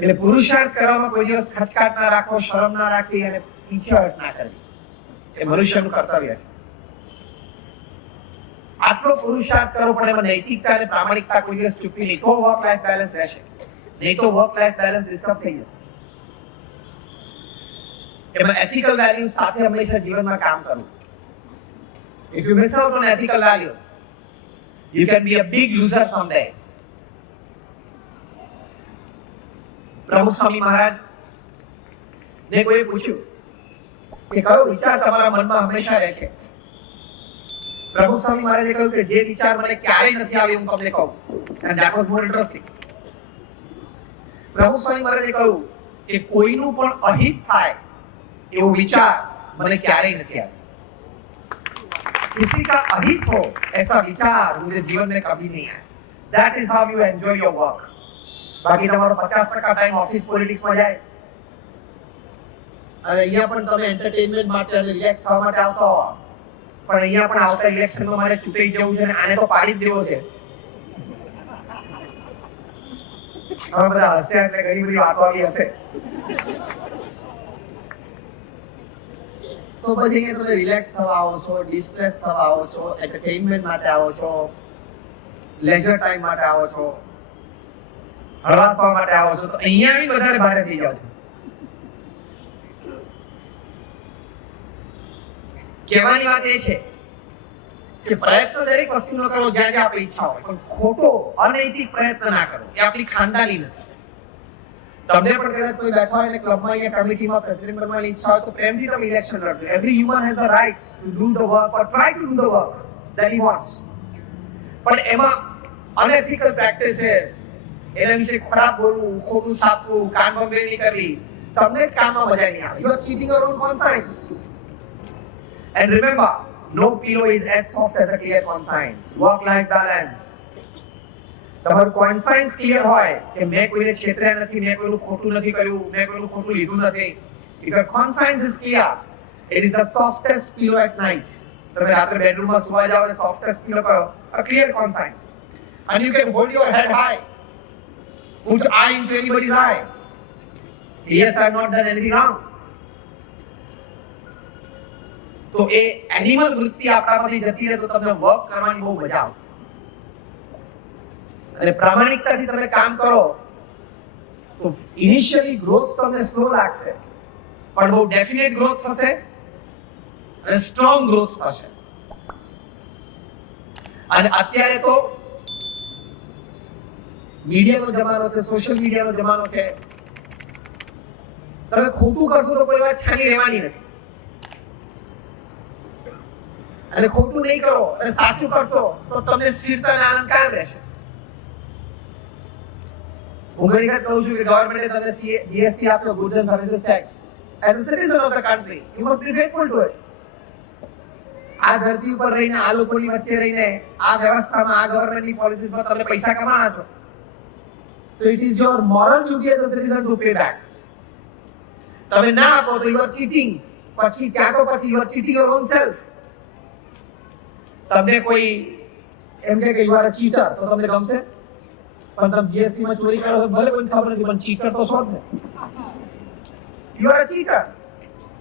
એટલે પુરુષાર્થ કરવામાં કોઈ દિવસ ખચકાટ ના રાખવો, શરમ ના રાખવી અને પીછેહટ ના કરવી. એ મનુષ્યનું કર્તવ્ય છે. આટલો પુરુષાર્થ કરો પણ એમાં નૈતિકતા અને પ્રામાણિકતા કોઈ દિવસ ચૂકવી નહીં. તો વર્ક લાઈફ બેલેન્સ રહેશે. નહીં તો વર્ક લાઈફ બેલેન્સ ડિસ્ટર્બ થઈ જશે. એમાં એથિકલ વેલ્યુ સાથે હંમેશા જીવનમાં કામ કરવું. If you miss out on ethical values you can be a big loser someday. પ્રમુખ સ્વામી મહારાજ ને કોઈ પૂછ્યું કે કયો વિચાર તમારા મનમાં હંમેશા રહે છે પ્રમુખ સ્વામી મહારાજે કહ્યું કે જે વિચાર મને ક્યારેય નથી આવ્યો હું તમને કહું and that was more interesting પ્રમુખ સ્વામી મહારાજે કહ્યું કે કોઈનું પણ અહિત થાય એવો વિચાર મને ક્યારેય નથી આવ્યો किसी का अहित हो ऐसा विचार मुझे जीवन में कभी नहीं आया that is how you enjoy your work બાકી તમારો પચાસ ટકા ટાઈમ ઓફિસ પોલિટિક્સમાં જાય. અને અહીંયા પણ તમે એન્ટરટેનમેન્ટ માટે અને રિલેક્સ થવા માટે આવતા હો. પણ અહીંયા પણ આવતા ઇલેક્શનમાં મારે ચૂંટાઈ જવું છે અને આને તો પાડી જ દેવો છે. હવે બધા હસ્યા એટલે ઘણી બધી વાતો આવી હશે. તો પછી અહીંયા તમે રિલેક્સ થવા આવો છો ડિસ્ટ્રેસ થવા આવો છો એન્ટરટેનમેન્ટ માટે આવો છો લેઝર ટાઈમ માટે આવો છો. હળવા થવા માટે આવો છો. તો અહીંયા બી વધારે ભારે થઈ જાવ છો. કહેવાની વાત એ છે કે પ્રયત્ન દરેક વસ્તુનો કરો જ્યાં જ્યાં આપણી ઈચ્છા હોય. પણ ખોટો, અનૈતિક પ્રયત્ન ના કરો. એ આપણી ખાનદાની નથી. તમને પણ કદાચ કોઈ બેઠા હોય ક્લબમાં અહીંયા કમિટીમાં પ્રેસિડેન્ટ બનવાની ઈચ્છા હોય તો પ્રેમથી તમે election લડજો. Every human has a right to do the work or try to do the work that he wants પણ એમાં અનએથિકલ પ્રેક્ટિસીસ એના વિશે ખરાબ બોલવું ખોટું છાપવું કાન બંબેરી કરવી તમને જ કામમાં મજા નહીં આવે you are cheating your own conscience and remember no pillow is as soft as a clear conscience work life balance તમારું કોન્સાઇન્સ ક્લિયર હોય કે મેં કોઈને છેતર્યા નથી મેં કોઈનું ખોટું નથી કર્યું મેં કોઈનું ખોટું લીધું નથી if your conscience is clear it is the softest pillow at night તમે રાત્રે બેડરૂમમાં સુવા જાઓ અને સોફ્ટેસ્ટ પિલો કયો a clear conscience and you can hold your head high put eye into anybody's eye yes i have not done anything wrong. તો એ animal વૃત્તિ આપણામાંથી જતી રહે તો તમને વર્ક કરવાની બહુ મજા આવશે. અને પ્રામાણિકતાથી તમે કામ કરો તો ઇનિશિયલી ગ્રોથ તમને સ્લો લાગશે. પણ બહુ ડેફિનેટ ગ્રોથ થશે અને સ્ટ્રોંગ ગ્રોથ થશે. અને અત્યારે તો મીડિયાનો જમાનો છે સોશિયલ મીડિયાનો જમાનો છે. તમે ખોટું કરશો તો કોઈ વાત છાની રહેવાની નથી. અને ખોટું નહીં કરો અને સાચું કરશો તો તમને સ્થિરતા અને આનંદ કાયમ રહેશે. હું ઘણી વખત કહું છું કે ગવર્મેન્ટે તમને જીએસટી આપ્યો goods and services tax as a citizen of the country you must be faithful to it આ ધરતી ઉપર રહીને, આ લોકોની વચ્ચે રહીને, આ વ્યવસ્થામાં, આ ગવર્મેન્ટની પોલિસીસમાં તમે પૈસા કમાણા છો. તો it is your moral duty as a citizen to pay back તમે ના આપો તો યુ આર ચીટિંગ પછી ત્યાં તો પછી you are cheating your own self તમને કોઈ એમ કહે કે યુ આર અ ચીટર તો તમને ગમશે પણ તમે જીએસટી માં ચોરી કરો છો તો ભલે કોઈને ખબર નથી પણ ચીટર તો છો જ ને you are a cheater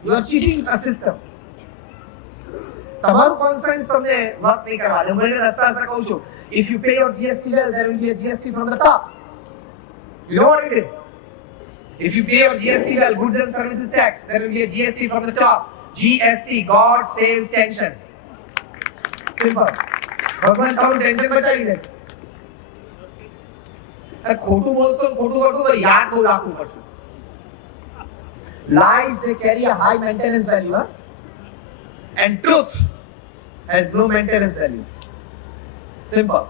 you are cheating a system તમારું કોન્સાયન્સ તમને વર્ક નહીં કરવા દે મને રસ્તા રસ્તા કહું છું if you pay your GST well there will be a GST from the top you know what it is if you pay your GST well goods and services tax there will be a GST from the top GST God saves tension simple ભગવાન તમારું tension બચાવી લેશે અને ખોટું બોલશો ને ખોટું કરશો તો યાદ બહુ રાખવું પડશે lies they carry a high maintenance value huh? and truth has no maintenance value simple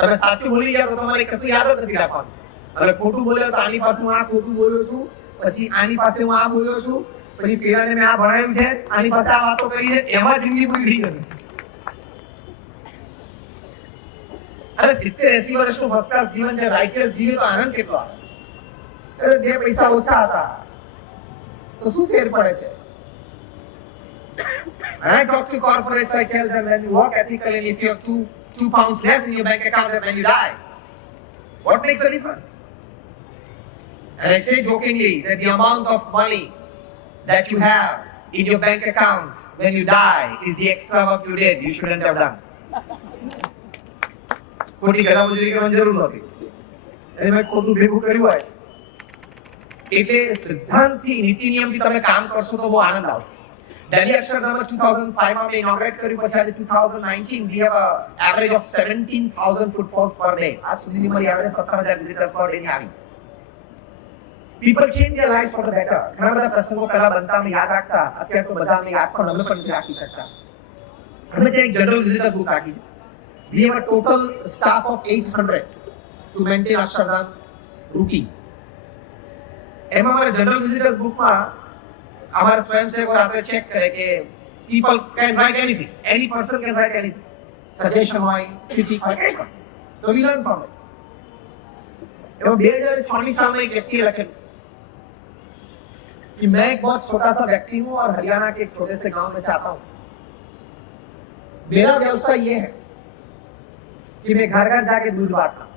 તમે સાચું ભૂલી જાઓ તો તમારે કશું યાદ જ નથી રાખવાનું અને ખોટું બોલ્યો તો આની પાસે હું આ ખોટું બોલ્યો છું પછી આની પાસે હું આ બોલ્યો છું પછી પેલાને મેં આ ભણાવ્યું છે આની પાસે આ વાતો કરી છે એમાં જિંદગી થઈ જશે અરે સિત્તેર એસી વર્ષનું ફર્સ્ટ ક્લાસ જીવન છે રાઇટર્સ જીવે તો આનંદ કેટલો આવે બે પૈસા ઓછા હતા તો શું ફેર પડે છે When I talk to corporates, I tell them when you work ethically and if you have two two pounds less in your bank account than when you die, what makes the difference? And I say jokingly that the amount of money that you have in your bank account when you die is the extra work you did. You shouldn't have done. ખોટી ગળા મજૂરી કરવાની જરૂર નહોતી એટલે મેં ખોટું ભેગું કર્યું હોય એટલે સિદ્ધાંતથી નીતિ નિયમથી તમે કામ કરશો તો બહુ આનંદ આવશે દિલ્હી અક્ષરધામ 2005 માં મેં ઇનોગ્રેટ કર્યું પછી આજે 2019 we have a average of 17000 footfalls per day આજ સુધીની મારી એવરેજ 17000 વિઝિટર્સ પર ડે ની આવી people change their life for the better ઘણા બધા પ્રસંગો પહેલા બનતા અમે યાદ રાખતા અત્યારે તો બધા અમે યાદ પણ અમે પણ રાખી શકતા અમે ત્યાં એક જનરલ વિઝિટર્સ બુક રાખી છે we have a total staff of eight hundred to maintain Akshardham રૂકી એમાં અમારા જનરલ વિઝિટર્સ બુકમાં અમારા સ્વયંસેવકો રાત્રે ચેક કરે કે people can write anything any person can write anything suggestion હોય ક્રિટિક હોય કંઈ પણ તો વી લર્ન ફ્રોમ ઇટ એમાં બે હજાર છ ની સામે એક વ્યક્તિએ લખેલું कि मैं एक बहुत छोटा सा व्यक्ति हूँ और हरियाणा के एक छोटे से गाँव में से आता हूँ। मेरा व्यवसाय ये है कि मैं घर घर जाके दूध बांटता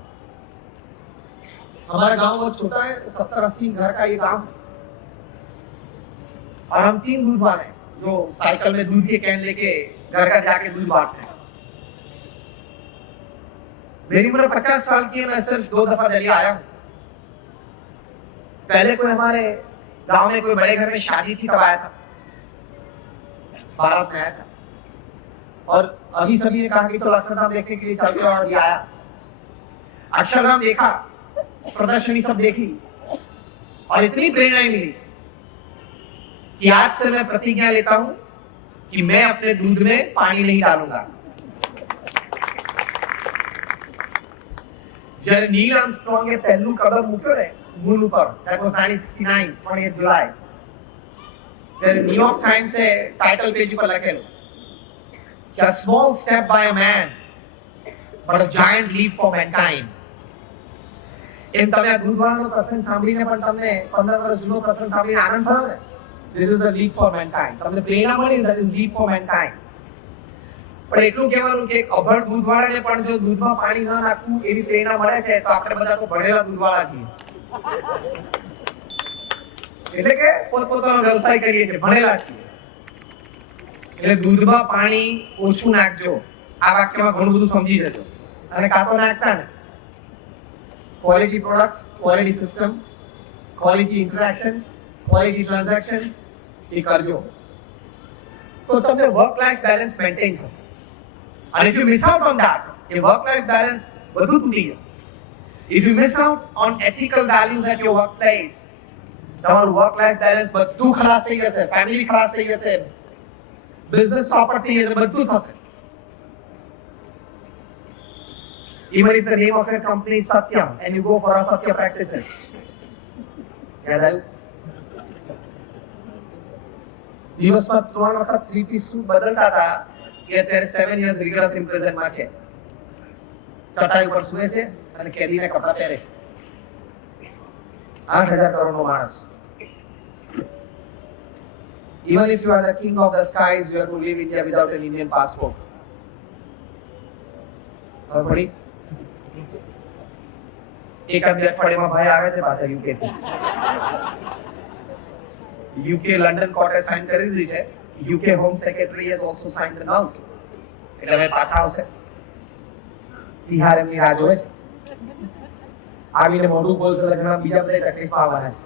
हमारा गाँव बहुत छोटा है, सत्तर अस्सी घर का ये गाँव और हम तीन दूध वाले हैं, जो साइकिल में दूध के कैन लेके घर घर जाके दूध बांटते हैं। मेरी उम्र पचास साल की है, मैं सिर्फ़ दो दफ़ा दिल्ली आया हूँ। पहले कोई हमारे गाँव में कोई बड़े घर में शादी थी तब आया था। भारत में आया था। और अभी सभी ने कहा कि चलो अक्षरधाम देखने के लिए चलते और और आया। अक्षरधाम देखा, प्रदर्शनी सब देखी और इतनी प्रेरणाएँ मिली कि आज से मैं प्रतिज्ञा लेता हूँ कि मैं अपने दूध में पानी नहीं डालूँगा। जर नील आर्मस्ट्रॉन्ग के पहलू कदम मुकर है ઉપર that was 1969 20th જુલાઈ ત્યારે ન્યુયોર્ક ટાઈમ્સે ટાઇટલ પેજ ઉપર લખેલું કે a small step by a man but a giant leap for mankind એમ તમે આ ગુરુદ્વારાનો પ્રસંગ સાંભળીને પણ તમને પંદર વર્ષ જૂનો પ્રસંગ સાંભળીને આનંદ થયો ને this is a leap for mankind તમને પ્રેરણા મળી that is leap for mankind પણ એટલું કહેવાનું કે એક અભણ દૂધવાળાને પણ જો દૂધમાં પાણી ન નાખવું એવી પ્રેરણા મળે છે તો આપણે બધા તો ભણેલા દૂધવાળા છીએ એટલે કે પોતપોતાનો વ્યવસાય કરીએ છીએ, ભણેલા છીએ. એટલે દૂધમાં પાણી ઓછું નાખજો. આ વાક્યમાં ઘણું બધું સમજી જજો. અને કાં નાખતા ને. Quality product quality system quality interaction quality transactions એ કરજો. તો તમને વર્ક લાઈફ બેલેન્સ મેન્ટેન થશે. અને if you miss out on that, એ વર્ક લાઈફ બેલેન્સ બધું તૂટી જશે. if you miss out on ethical values at your workplace તમારું વર્ક લાઈફ બેલેન્સ બધું ખલાસ થઈ જશે ફેમિલી ખલાસ થઈ જશે બિઝનેસ ચોપટ થઈ જશે બધું થશે even if the name of your company is Satyam and you go for asatya practices યાદ આવ્યું દિવસમાં ત્રણ વખત થ્રી પીસ સૂટ બદલતા હતા એ અત્યારે સેવન યર્સ રિગરસ ઇમ્પ્રિઝનમાં છે ચટાઈ ઉપર સૂએ છે અને કેદીને કપડાં પહેરે છે. આઠ હજાર કરોડનો માણસ. Even if you are the king of the skies, you have to leave India without an Indian passport. પડી? એકાદ બે અઠવાડિયામાં ભાઈ આવે છે પાછા યુકે થી. યુકે લંડન કોર્ટે સાઇન કરી દીધી છે. UK home secretary has also sign the note એટલે હવે પાછા આવશે. તિહાર એમની રાહ જોવે છે. આવીને મોઢું ખોલશે ઘણા બીજા બધા તકલીફ આવવાના છે.